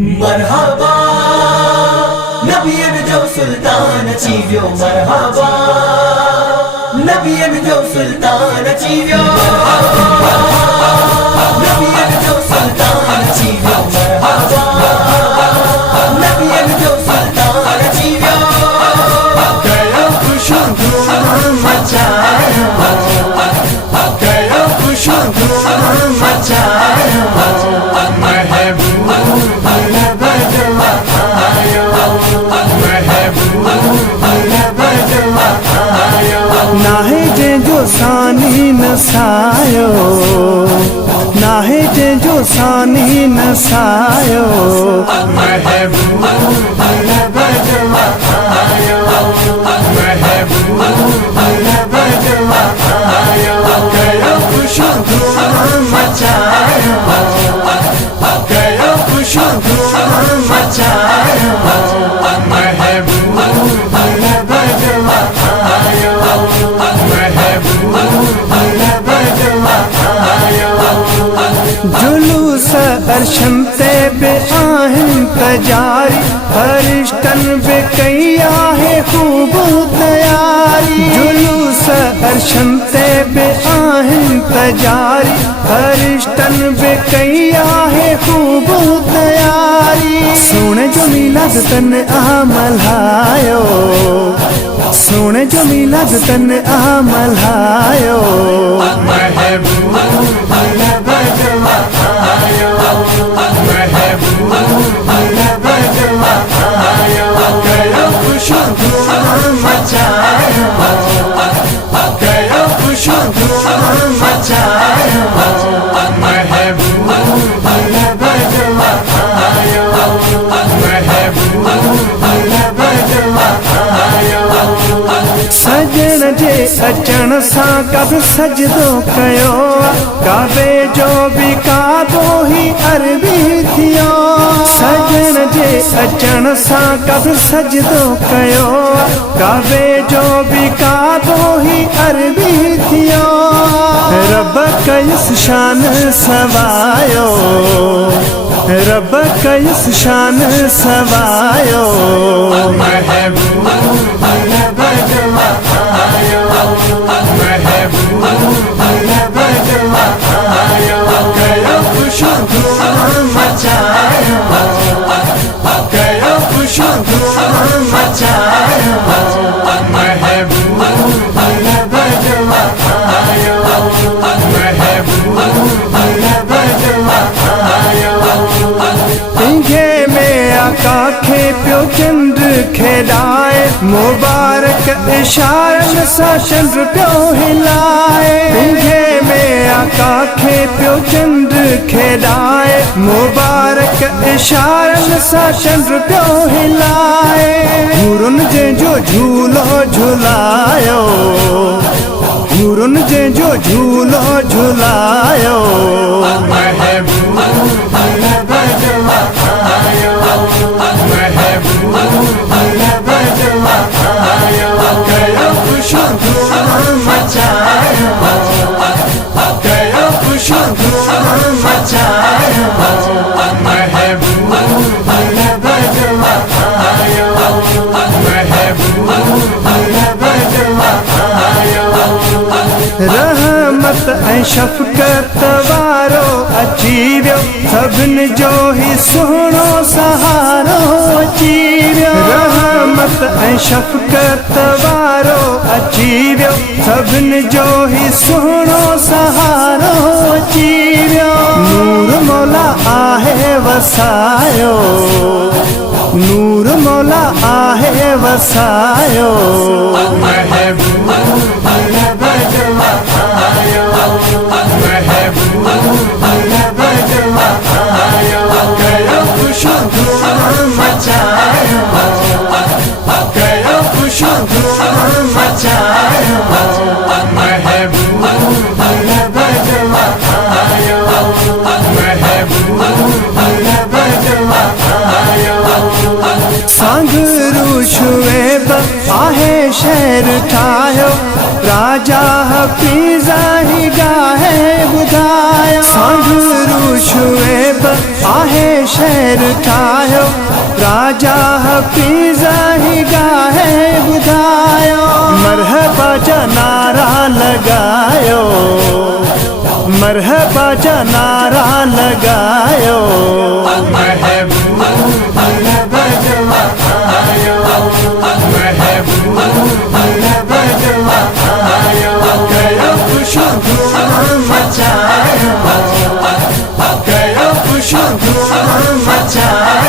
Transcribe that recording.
मरहबा नबियन जो सुल्तान अचीव्यो मरहबा नबियन जो सुल्तान अचीव्यो नबियन जो सुल्तान अचीव्यो मरहबा नबियन जो सुल्तान अचीव्यो कयो खुशो धूम मचायो कयो खुशो धूम मचायो महबूब बजवा आयो महबूब बजवा आयो नाहे जो सानी नसायो नाहे जो सानी नसायो महबूब बजवा आयो महबूब बजवा आयो कयो खुशो धूम मचायो कयो खुशो धूम मचायो महबूब बजवा आयो महबूब बजवा आयो जुलूस अर्शम ते बे आहिन तजारी फरिश्तन बे कईया है खूब तैयारी जुलूस अर्शम ते बे आहिन तजारी फरिश्तन बे कईया है खूब तैयारी सोने जो मिलाद तन आमल हायो सोने जो मिलाद तन आमल हायो महबूब बजवा आयो महबूब बजवा आयो कयो खुशो धूम मचायो कयो खुशो धूम मचायो महबूब बजवा आयो महबूब बजवा आयो सजन जे अचण सां कब सजदो कयो काबे जो भी काबो ही अरबी थियो सजन जे अचण सां कब सजदो कयो काबे जो भी काबो ही अरबी थियो रब कयस शान सवायो रब कयस शान सवायो महबूब बजवा आयो महबूब बजवा आयो कयो खुशो धूम मचायो कयो खुशो धूम मचायो महबूब बजवा आयो महबूब बजवा आयो इंघे में आका खे पियो चंद्र खेलाए मुबारक इशारन सा चंद्र पियो हिलाए इंघे में आका खे पियो चंद्र खेलाए मुबारक इशारन सा चंद्र पियो हिलाए हुरुन जे जो झूलो झुलायो हुरुन जे जो झूलो झुलायो महबूब बजवा आयो महबूब बजवा आयो कयो खुशो धूम मचायो कयो खुशो धूम मचायो महबूब बजवा आयो महबूब बजवा आयो रहमत ऐं शफ़क़त वारो अची वियो सभिनि जो ही सुहिणो सहारो अची वियो रहमत ऐं शफ़क़त वारो अची वियो सभिनि जो ही सुहिणो सहारो अची वियो नूर मौला आहे वसायो नूर मौला आहे वसायो महबूब बजवा आयो महबूब बजवा आयो कयो खुशो धूम मचायो कयो खुशो धूम मचायो महबूब बजवा आयो महबूब बजवा आयो सांगरू शुएब आहे शहर ठाहियो राजा हफीज़ ही गाहे ॿुधायो सांघरू शुएब आहे शहर ठाहियो राजा हफीज़ ही गाहे ॿुधायो मरहबा जा नारा लगायो मरहबा जा नारा लगायो मचायो